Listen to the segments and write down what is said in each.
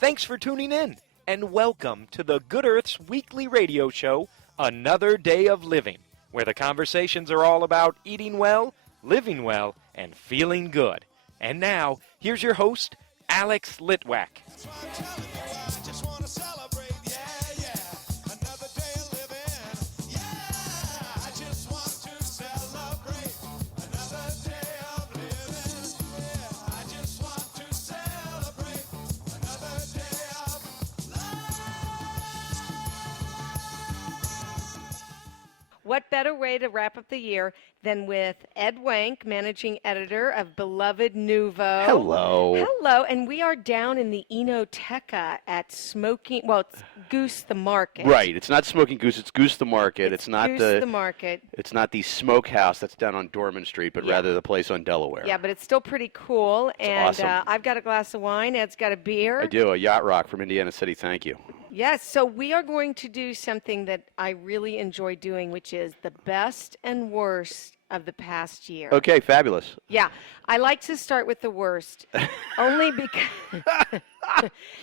Thanks for tuning in, and welcome to the Good Earth's weekly radio show, Another Day of Living, where the conversations are all about eating well, living well, and feeling good. And now, here's your host, Alex Litwack. What better way to wrap up the year than with Ed Wenck, managing editor of beloved NUVO. Hello. Hello, and we are down in the Enoteca at Smoking, well, it's Goose the Market. Right, it's not Smoking Goose, it's Goose the Market. It's not Goose the Market. It's not the smokehouse that's down on Dorman Street, but rather the place on Delaware. Yeah, but it's still pretty cool. And awesome. I've got a glass of wine. Ed's got a beer. I do, a Yacht Rock from Indiana City, thank you. Yes, so we are going to do something that I really enjoy doing, which is the best and worst of the past year. Okay, fabulous. Yeah, I like to start with the worst, only because,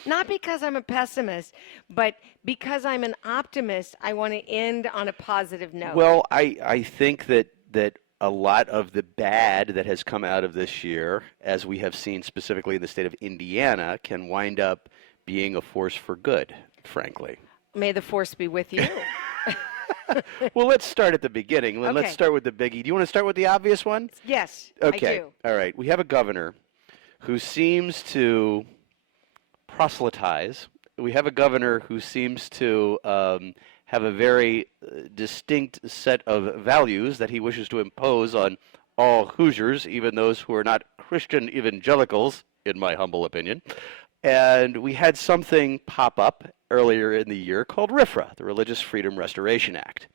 not because I'm a pessimist, but because I'm an optimist, I want to end on a positive note. Well, I think that a lot of the bad that has come out of this year, as we have seen specifically in the state of Indiana, can wind up being a force for good, frankly. May the force be with you. Well, let's start at the beginning. Okay. Let's start with the biggie. Do you want to start with the obvious one? Yes, Okay. I do. All right. We have a governor who seems to proselytize. We have a governor who seems to have a very distinct set of values that he wishes to impose on all Hoosiers, even those who are not Christian evangelicals, in my humble opinion. And we had something pop up earlier in the year called RFRA, the Religious Freedom Restoration Act,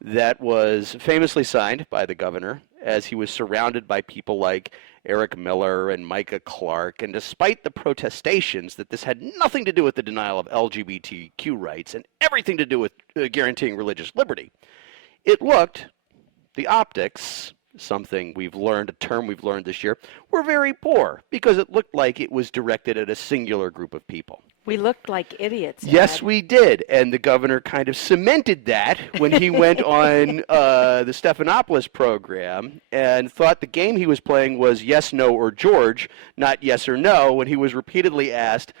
that was famously signed by the governor as he was surrounded by people like Eric Miller and Micah Clark. And despite the protestations that this had nothing to do with the denial of LGBTQ rights and everything to do with guaranteeing religious liberty, it looked, the optics, something we've learned, a term we've learned this year, were very poor because it looked like it was directed at a singular group of people. We looked like idiots. Yes, Ed. we did. And the governor kind of cemented that when he went on the Stephanopoulos program and thought the game he was playing was yes, no, or George, not yes or no, when he was repeatedly asked,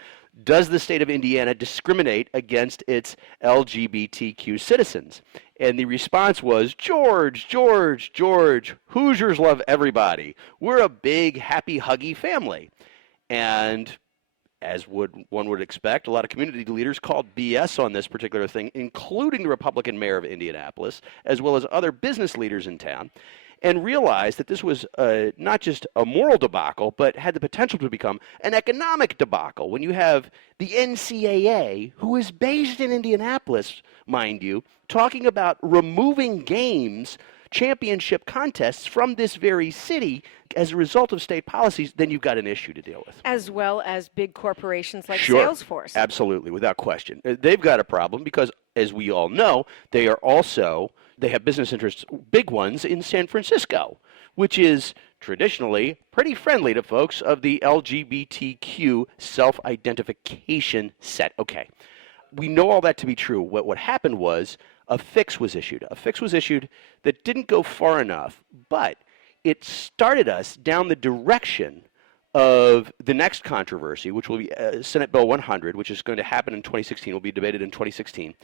does the state of Indiana discriminate against its LGBTQ citizens? And the response was, George, George, George, Hoosiers love everybody. We're a big, happy, huggy family. And as one would expect, a lot of community leaders called BS on this particular thing, including the Republican mayor of Indianapolis, as well as other business leaders in town, and realized that this was not just a moral debacle, but had the potential to become an economic debacle. When you have the NCAA, who is based in Indianapolis, mind you, talking about removing games, championship contests from this very city as a result of state policies, then you've got an issue to deal with. As well as big corporations like Sure. Salesforce. Absolutely, without question. They've got a problem because, as we all know, they have business interests, big ones, in San Francisco, which is traditionally pretty friendly to folks of the LGBTQ self-identification set. Okay, we know all that to be true. What happened was a fix was issued. A fix was issued that didn't go far enough, but it started us down the direction of the next controversy, which will be Senate Bill 100, which is going to happen in 2016, will be debated in 2016.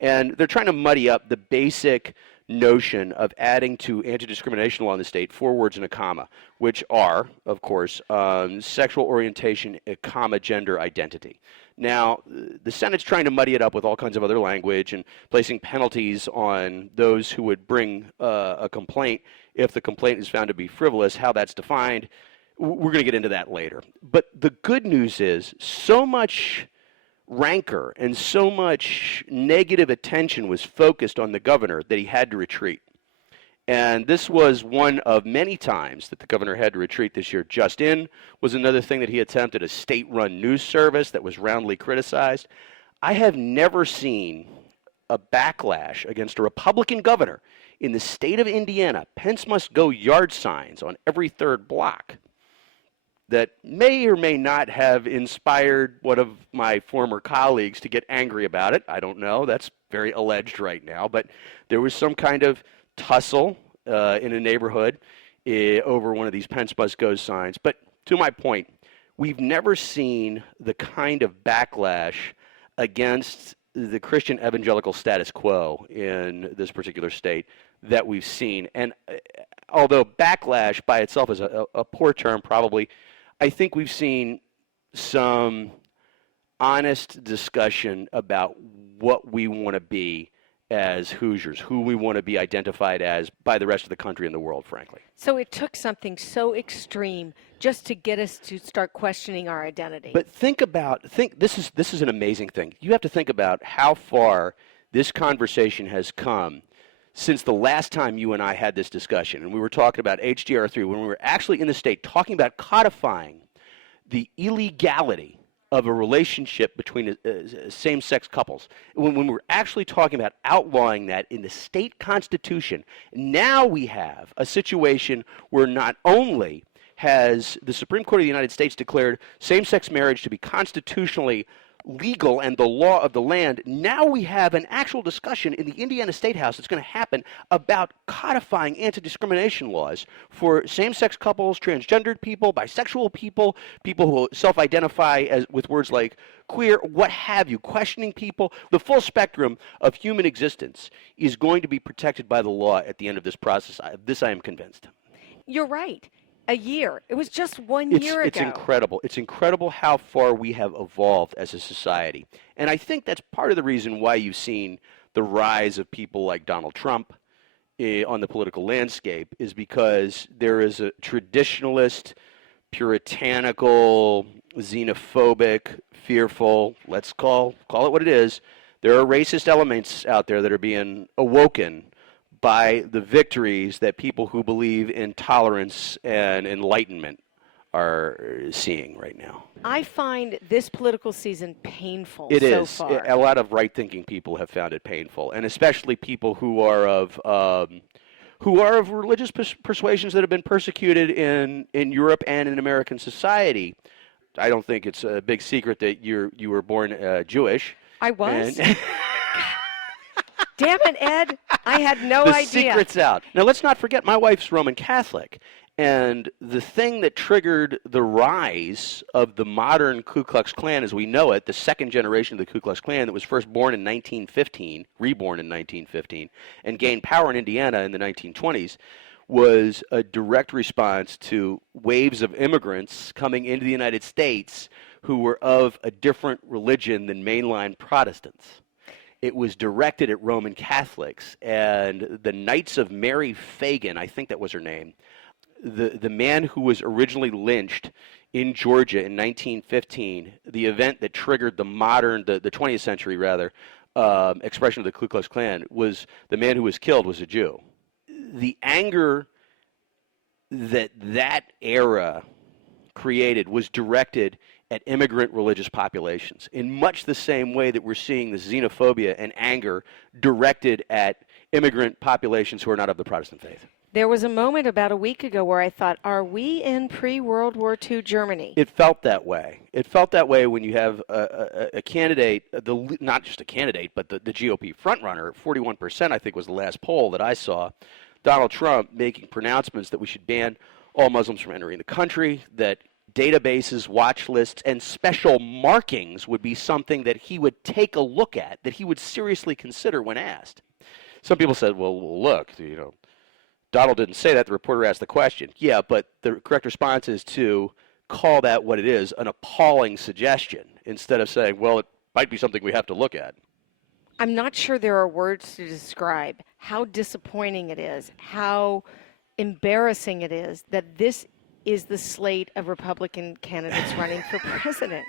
And they're trying to muddy up the basic notion of adding to anti-discrimination law in the state 4 words and a comma, which are, of course, sexual orientation, comma, gender identity. Now, the Senate's trying to muddy it up with all kinds of other language and placing penalties on those who would bring a complaint if the complaint is found to be frivolous. How that's defined, we're going to get into that later. But the good news is so much rancor and so much negative attention was focused on the governor that he had to retreat. And this was one of many times that the governor had to retreat this year. Just In was another thing that he attempted, a state-run news service that was roundly criticized. I have never seen a backlash against a Republican governor in the state of Indiana. Pence must go yard signs on every third block. that may or may not have inspired one of my former colleagues to get angry about it. I don't know. That's very alleged right now. But there was some kind of tussle in a neighborhood over one of these Pence Must Go signs. But to my point, we've never seen the kind of backlash against the Christian evangelical status quo in this particular state that we've seen. And although backlash by itself is a poor term probably, I think we've seen some honest discussion about what we want to be as Hoosiers, who we want to be identified as by the rest of the country and the world, frankly. So it took something so extreme just to get us to start questioning our identity. But think this is an amazing thing. You have to think about how far this conversation has come since the last time you and I had this discussion, and we were talking about HDR3, when we were actually in the state talking about codifying the illegality of a relationship between same-sex couples. When we were actually talking about outlawing that in the state constitution, now we have a situation where not only has the Supreme Court of the United States declared same-sex marriage to be constitutionally legal and the law of the land, now we have an actual discussion in the Indiana State House that's going to happen about codifying anti-discrimination laws for same-sex couples, transgendered people, bisexual people, people who self-identify as with words like queer, what have you, questioning people. The full spectrum of human existence is going to be protected by the law at the end of this process. This I am convinced. You're right. A year. It was just 1 year ago. It's incredible. It's incredible how far we have evolved as a society. And I think that's part of the reason why you've seen the rise of people like Donald Trump on the political landscape, is because there is a traditionalist, puritanical, xenophobic, fearful, let's call it what it is. There are racist elements out there that are being awoken by the victories that people who believe in tolerance and enlightenment are seeing right now. I find this political season painful It so is. far. A lot of right-thinking people have found it painful, and especially people who are of religious persuasions that have been persecuted in Europe and in American society. I don't think it's a big secret that you were born Jewish. I was? Damn it, Ed. I had no the idea. The secret's out. Now, let's not forget, my wife's Roman Catholic. And the thing that triggered the rise of the modern Ku Klux Klan as we know it, the second generation of the Ku Klux Klan that was first born in 1915, reborn in 1915, and gained power in Indiana in the 1920s, was a direct response to waves of immigrants coming into the United States who were of a different religion than mainline Protestants. It was directed at Roman Catholics, and the Knights of Mary Fagan, I think that was her name, the man who was originally lynched in Georgia in 1915, the event that triggered the 20th century rather, expression of the Ku Klux Klan, was the man who was killed was a Jew. The anger that era created was directed at immigrant religious populations in much the same way that we're seeing the xenophobia and anger directed at immigrant populations who are not of the Protestant faith. There was a moment about a week ago where I thought, are we in pre-World War II Germany? It felt that way. It felt that way when you have a candidate, not just a candidate, but the GOP frontrunner, 41% I think was the last poll that I saw, Donald Trump making pronouncements that we should ban all Muslims from entering the country, that databases, watch lists, and special markings would be something that he would take a look at, that he would seriously consider when asked. Some people said, well, look, Donald didn't say that. The reporter asked the question. Yeah, but the correct response is to call that what it is, an appalling suggestion, instead of saying, well, it might be something we have to look at. I'm not sure there are words to describe how disappointing it is, how embarrassing it is that this is the slate of Republican candidates running for president.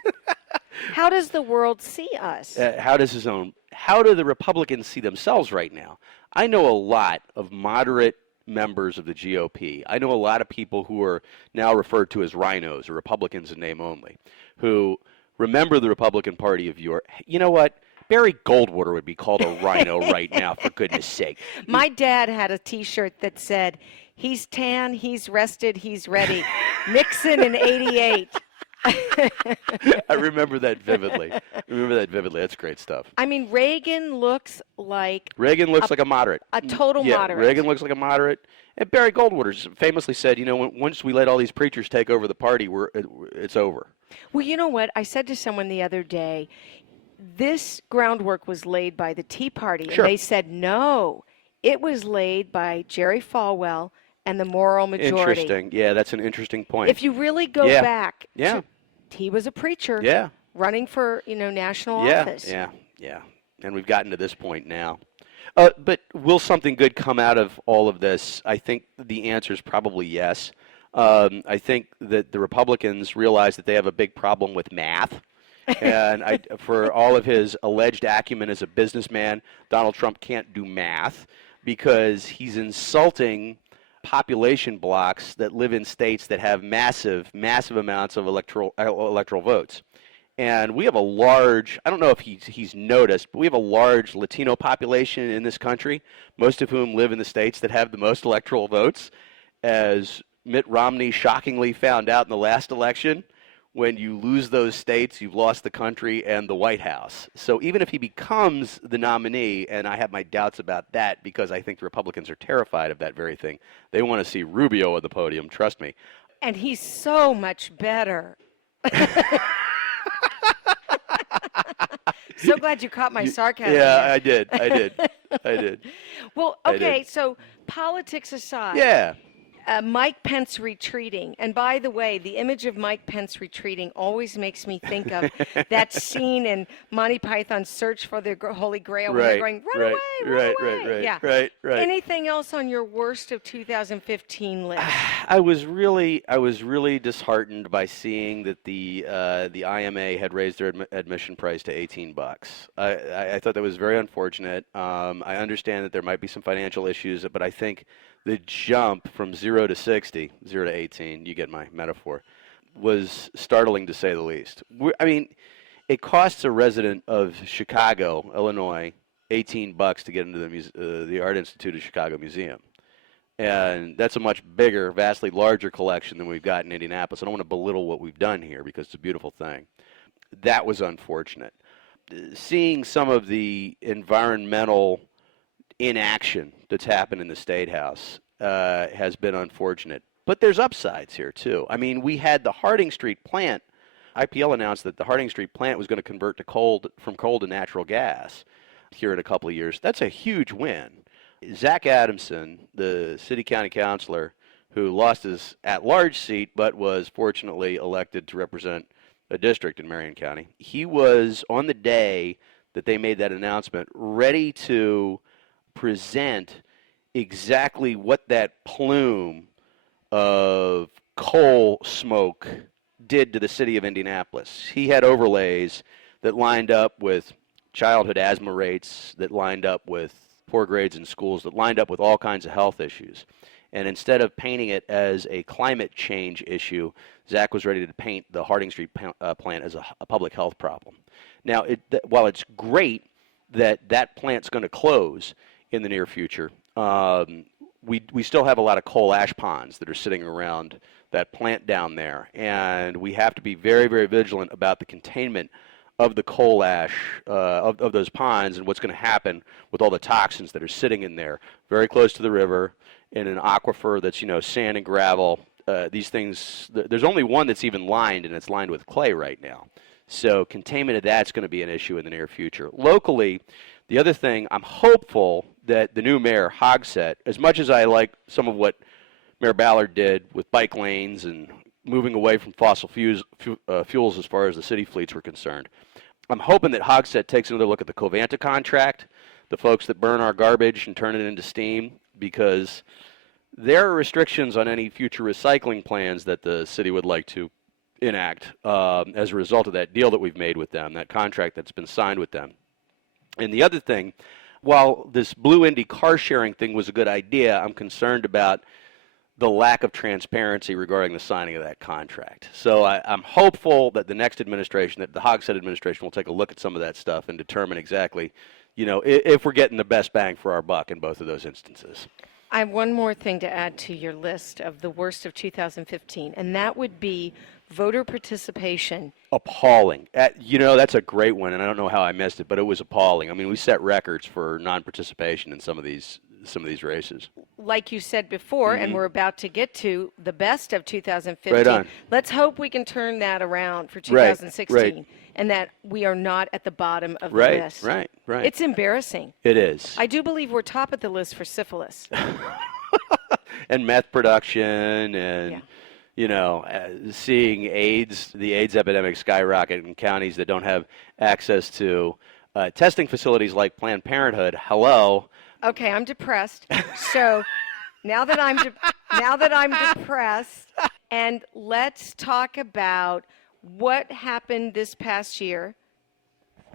How does the world see us? How do the Republicans see themselves right now? I know a lot of moderate members of the GOP. I know a lot of people who are now referred to as rhinos, or Republicans in name only, who remember the Republican Party of Europe. You know what? Barry Goldwater would be called a rhino right now, for goodness sake. My dad had a T-shirt that said, He's tan, he's rested, he's ready. Nixon in 88. I remember that vividly. That's great stuff. I mean, Reagan looks like like a moderate. a total Yeah, moderate. Reagan looks like a moderate. And Barry Goldwater famously said, once we let all these preachers take over the party, it's over. Well, you know what? I said to someone the other day, this groundwork was laid by the Tea Party. Sure. And they said, no, it was laid by Jerry Falwell and the moral majority. Interesting. Yeah, that's an interesting point. If you really go back, he was a preacher running for, national office. Yeah. And we've gotten to this point now. But will something good come out of all of this? I think the answer is probably yes. I think that the Republicans realize that they have a big problem with math. And for all of his alleged acumen as a businessman, Donald Trump can't do math because he's insulting population blocks that live in states that have massive amounts of electoral votes. And we have a large, I don't know if he's noticed, but we have a large Latino population in this country, most of whom live in the states that have the most electoral votes. As Mitt Romney shockingly found out in the last election, when you lose those states, you've lost the country and the White House. So even if he becomes the nominee, and I have my doubts about that because I think the Republicans are terrified of that very thing, they want to see Rubio on the podium, trust me. And he's so much better. So glad you caught my sarcasm. Yeah, I did. Well, okay, so politics aside. Yeah. Mike Pence retreating. And by the way, the image of Mike Pence retreating always makes me think of that scene in Monty Python's Search for the Holy Grail where they're going, run away. Right. Anything else on your worst of 2015 list? I was really disheartened by seeing that the IMA had raised their admission price to $18. I thought that was very unfortunate. I understand that there might be some financial issues, but I think the jump from 0 to 18, you get my metaphor, was startling to say the least. It costs a resident of Chicago, Illinois, $18 to get into the Art Institute of Chicago Museum. And that's a much bigger, vastly larger collection than we've got in Indianapolis. I don't want to belittle what we've done here because it's a beautiful thing. That was unfortunate. Seeing some of the environmental inaction that's happened in the State House has been unfortunate. But there's upsides here, too. I mean, we had the Harding Street plant. IPL announced that the Harding Street plant was going to convert from coal to natural gas here in a couple of years. That's a huge win. Zach Adamson, the city-county councilor, who lost his at-large seat but was fortunately elected to represent a district in Marion County, he was, on the day that they made that announcement, ready to present exactly what that plume of coal smoke did to the city of Indianapolis. He had overlays that lined up with childhood asthma rates, that lined up with poor grades in schools, that lined up with all kinds of health issues. And instead of painting it as a climate change issue, Zach was ready to paint the Harding Street plant as a public health problem. Now, while it's great that that plant's going to close in the near future, we still have a lot of coal ash ponds that are sitting around that plant down there. And we have to be very, very vigilant about the containment of the coal ash, of those ponds, and what's going to happen with all the toxins that are sitting in there, very close to the river, in an aquifer that's, sand and gravel. These things, there's only one that's even lined, and it's lined with clay right now. So containment of that's going to be an issue in the near future. Locally, the other thing, I'm hopeful that the new mayor, Hogsett, as much as I like some of what Mayor Ballard did with bike lanes and moving away from fossil fuels as far as the city fleets were concerned, I'm hoping that Hogsett takes another look at the Covanta contract, the folks that burn our garbage and turn it into steam, because there are restrictions on any future recycling plans that the city would like to enact as a result of that deal that we've made with them, that contract that's been signed with them. And the other thing, while this Blue Indy car sharing thing was a good idea, I'm concerned about the lack of transparency regarding the signing of that contract. So I'm hopeful that the next administration, that the Hogsett administration, will take a look at some of that stuff and determine exactly, if we're getting the best bang for our buck in both of those instances. I have one more thing to add to your list of the worst of 2015, and that would be voter participation. Appalling. That's a great one, and I don't know how I missed it, but it was appalling. I mean, we set records for non-participation in some of these races. Like you said before, and we're about to get to the best of 2015. Right on. Let's hope we can turn that around for Right, 2016, right. and that we are not at the bottom of the Right, list. right. It's embarrassing. It is. I do believe we're top of the list for syphilis. And meth production and, seeing the AIDS epidemic skyrocket in counties that don't have access to testing facilities like Planned Parenthood. Hello. Okay, I'm depressed. So now that I'm depressed, and let's talk about what happened this past year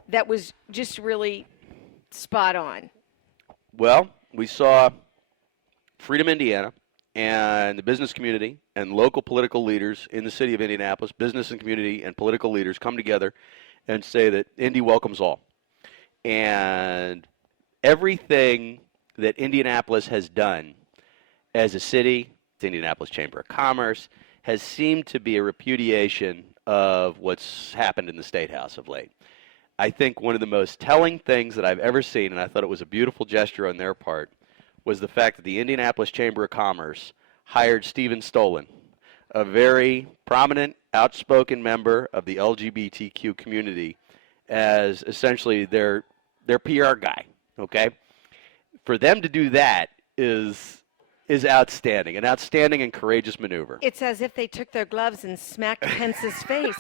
that was just really spot on. Well, we saw Freedom Indiana and the business community and local political leaders in the city of Indianapolis, business and community and political leaders come together and say that Indy welcomes all. And everything that Indianapolis has done as a city, the Indianapolis Chamber of Commerce, has seemed to be a repudiation of what's happened in the State House of late. I think one of the most telling things that I've ever seen, and I thought it was a beautiful gesture on their part, was the fact that the Indianapolis Chamber of Commerce hired Stephen Stolen, a very prominent, outspoken member of the LGBTQ community, as essentially their PR guy, okay? For them to do that is outstanding, an outstanding and courageous maneuver. It's as if they took their gloves and smacked Pence's face.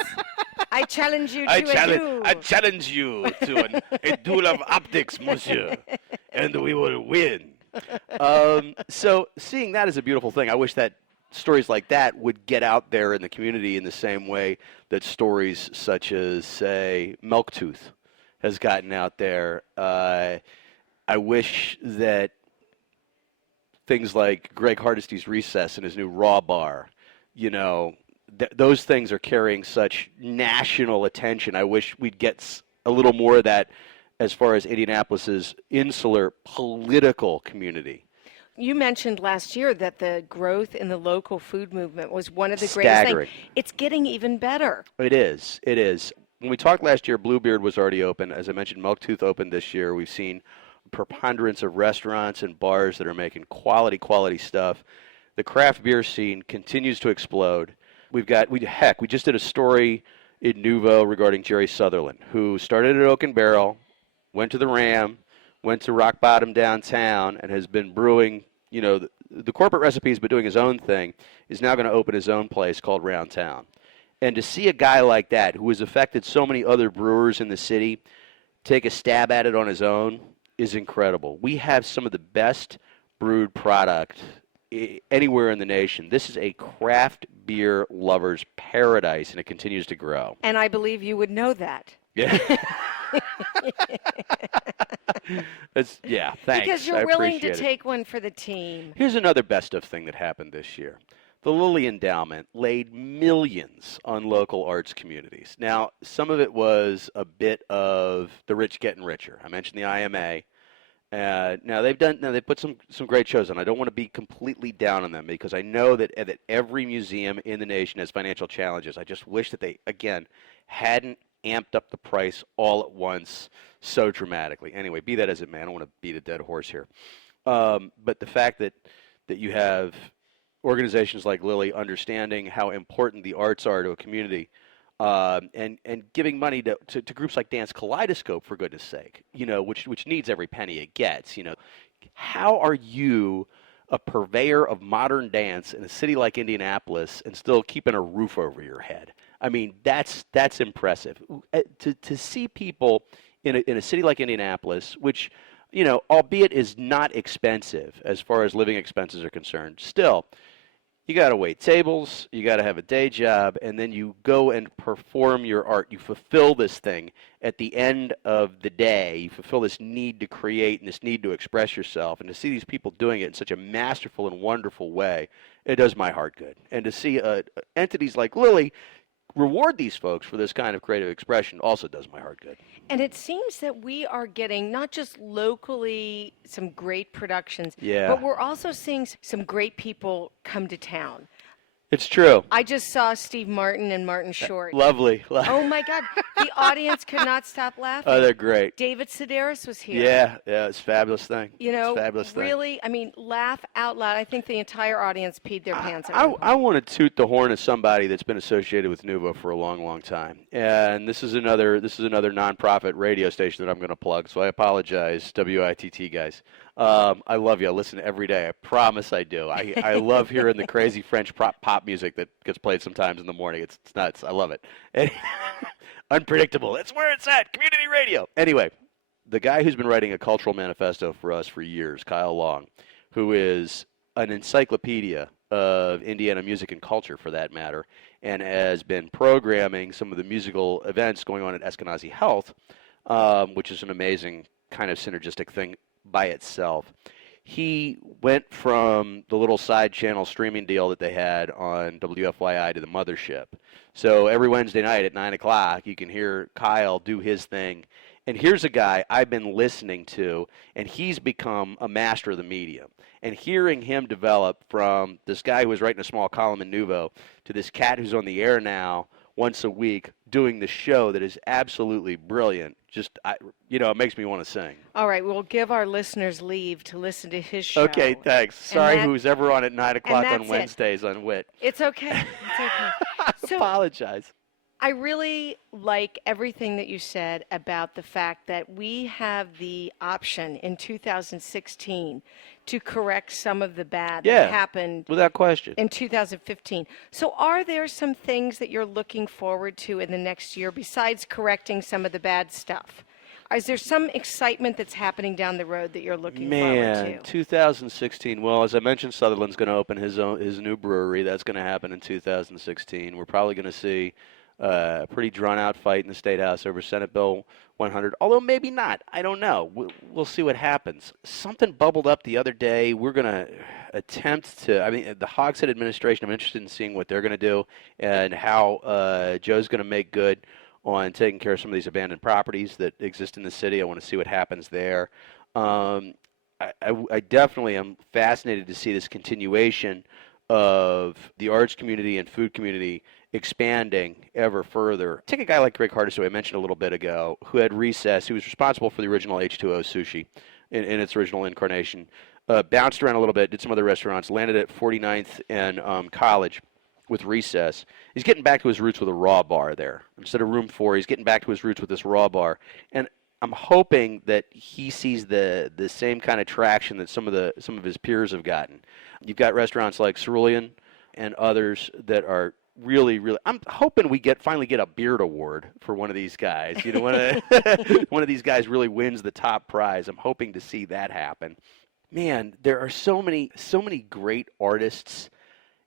I challenge you to a duel. I challenge you to a duel of optics, monsieur, and we will win. So seeing that is a beautiful thing. I wish that stories like that would get out there in the community in the same way that stories such as, say, Milktooth has gotten out there. I wish that things like Greg Hardesty's Recess and his new Raw Bar, those things are carrying such national attention. I wish we'd get a little more of that as far as Indianapolis's insular political community. You mentioned last year that the growth in the local food movement was one of the Staggering. greatest things. It's getting even better. It is. It is. When we talked last year, Bluebeard was already open. As I mentioned, Milktooth opened this year. We've seen a preponderance of restaurants and bars that are making quality stuff. The craft beer scene continues to explode. We just did a story in NUVO regarding Jerry Sutherland, who started at Oak and Barrel, went to the Ram, went to Rock Bottom downtown, and has been brewing, the corporate recipes, but doing his own thing, is now going to open his own place called Round Town. And to see a guy like that, who has affected so many other brewers in the city, take a stab at it on his own is incredible. We have some of the best brewed product anywhere in the nation. This is a craft beer lover's paradise, and it continues to grow. And I believe you would know that. Yeah. Thanks. Because you're willing to take one for the team. Here's another best of thing that happened this year. The Lilly Endowment laid millions on local arts communities. Now, some of it was a bit of the rich getting richer. I mentioned the IMA. Now they put some great shows on. I don't want to be completely down on them because I know that every museum in the nation has financial challenges. I just wish that they, again, hadn't amped up the price all at once so dramatically. Anyway, be that as it may, I don't want to beat a dead horse here. But the fact that you have organizations like Lilly understanding how important the arts are to a community, and giving money to groups like Dance Kaleidoscope, for goodness sake, which needs every penny it gets. How are you a purveyor of modern dance in a city like Indianapolis and still keeping a roof over your head? I mean, that's impressive. To see people in a city like Indianapolis, which, albeit is not expensive as far as living expenses are concerned, still, you got to wait tables, you got to have a day job, and then you go and perform your art. You fulfill this thing at the end of the day. You fulfill this need to create and this need to express yourself. And to see these people doing it in such a masterful and wonderful way, it does my heart good. And to see entities like Lilly reward these folks for this kind of creative expression also does my heart good. And it seems that we are getting not just locally some great productions, Yeah. but we're also seeing some great people come to town. It's true. I just saw Steve Martin and Martin Short. Lovely. Oh my God, the audience could not stop laughing. Oh, they're great. David Sedaris was here. Yeah, it's a fabulous thing. You know, it's a fabulous thing. really, I mean, laugh out loud. I think the entire audience peed their pants. I want to toot the horn of somebody that's been associated with NUVO for a long, long time. And this is another nonprofit radio station that I'm going to plug, so I apologize, WITT guys. I love you. I listen every day. I promise I do. I love hearing the crazy French pop music that gets played sometimes in the morning. It's nuts. I love it. Unpredictable. That's where it's at. Community radio. Anyway, the guy who's been writing a cultural manifesto for us for years, Kyle Long, who is an encyclopedia of Indiana music and culture, for that matter, and has been programming some of the musical events going on at Eskenazi Health, which is an amazing kind of synergistic thing by itself. He went from the little side channel streaming deal that they had on WFYI to the mothership. So every Wednesday night at 9 o'clock, you can hear Kyle do his thing. And here's a guy I've been listening to, and he's become a master of the medium. And hearing him develop from this guy who was writing a small column in NUVO to this cat who's on the air now once a week doing the show that is absolutely brilliant. Just, it makes me want to sing. All right, we'll give our listeners leave to listen to his show. Okay, thanks. Sorry who's ever on at 9 o'clock on Wednesdays on WIT. It's okay. It's okay. I apologize. I really like everything that you said about the fact that we have the option in 2016 to correct some of the bad that happened without question in 2015. So are there some things that you're looking forward to in the next year besides correcting some of the bad stuff? Is there some excitement that's happening down the road that you're looking forward to? 2016. Well, as I mentioned, Sutherland's going to open his new brewery. That's going to happen in 2016. We're probably going to see a pretty drawn-out fight in the State House over Senate Bill 100, although maybe not. I don't know. We'll see what happens. Something bubbled up the other day. We're going to attempt to, the Hogshead administration, I'm interested in seeing what they're going to do and how Joe's going to make good on taking care of some of these abandoned properties that exist in the city. I want to see what happens there. I definitely am fascinated to see this continuation of the arts community and food community expanding ever further. Take a guy like Greg Hardis, who I mentioned a little bit ago, who had Recess, who was responsible for the original H2O sushi in its original incarnation, bounced around a little bit, did some other restaurants, landed at 49th and College with Recess. He's getting back to his roots with a raw bar there. Instead of room 4, he's getting back to his roots with this raw bar. And I'm hoping that he sees the same kind of traction that some of his peers have gotten. You've got restaurants like Cerulean and others that are really, really. I'm hoping we finally get a beard award for one of these guys. One of these guys really wins the top prize. I'm hoping to see that happen. Man, there are so many great artists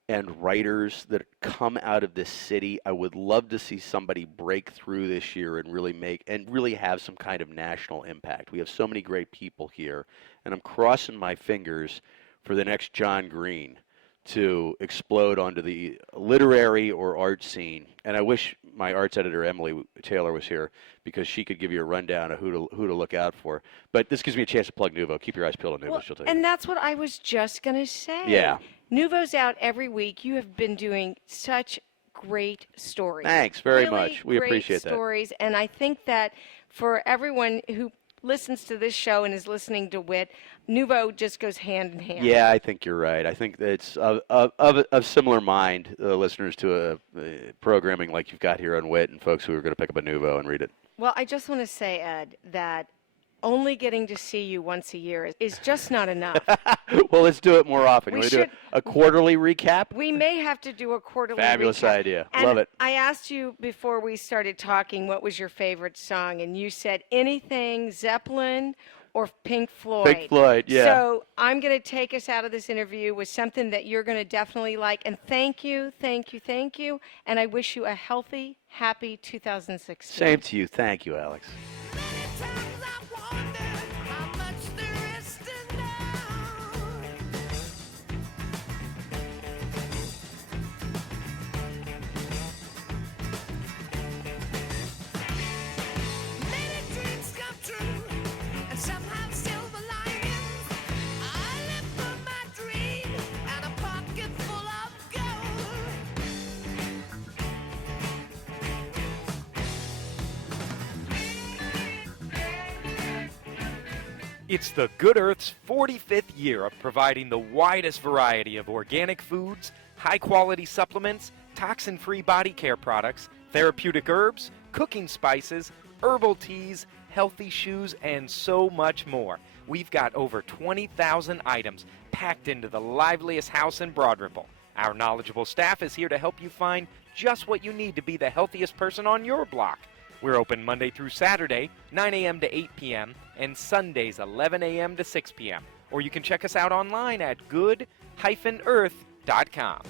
and writers that come out of this city. I would love to see somebody break through this year and really have some kind of national impact. We have so many great people here, and I'm crossing my fingers for the next John Green to explode onto the literary or art scene. And I wish my arts editor, Emily Taylor, was here because she could give you a rundown of who to look out for. But this gives me a chance to plug NUVO. Keep your eyes peeled on NUVO. She'll tell you. And that's what I was just going to say. Yeah. NUVO's out every week. You have been doing such great stories. Thanks very really much. We appreciate that. Stories. And I think that for everyone who listens to this show and is listening to WIT, NUVO just goes hand in hand. Yeah, I think you're right. I think that it's of similar mind, listeners to programming like you've got here on WIT and folks who are going to pick up a NUVO and read it. Well, I just want to say, Ed, that only getting to see you once a year is just not enough. Well, let's do it more often. You want to do a quarterly recap? We may have to do a quarterly Fabulous recap. idea. And love it. I asked you before we started talking what was your favorite song, and you said anything Zeppelin or Pink Floyd. Pink Floyd, yeah. So I'm going to take us out of this interview with something that you're going to definitely like. And thank you. And I wish you a healthy, happy 2016. Same to you. Thank you, Alex. It's the Good Earth's 45th year of providing the widest variety of organic foods, high-quality supplements, toxin-free body care products, therapeutic herbs, cooking spices, herbal teas, healthy shoes, and so much more. We've got over 20,000 items packed into the liveliest house in Broad Ripple. Our knowledgeable staff is here to help you find just what you need to be the healthiest person on your block. We're open Monday through Saturday, 9 a.m. to 8 p.m., and Sundays, 11 a.m. to 6 p.m. Or you can check us out online at good-earth.com.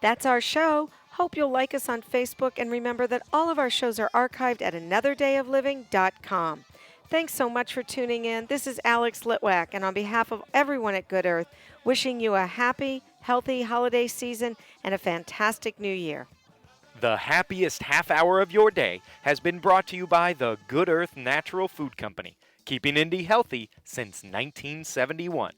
That's our show. Hope you'll like us on Facebook, and remember that all of our shows are archived at anotherdayofliving.com. Thanks so much for tuning in. This is Alex Litwack, and on behalf of everyone at Good Earth, wishing you a happy, healthy holiday season and a fantastic new year. The happiest half hour of your day has been brought to you by the Good Earth Natural Food Company, keeping Indy healthy since 1971.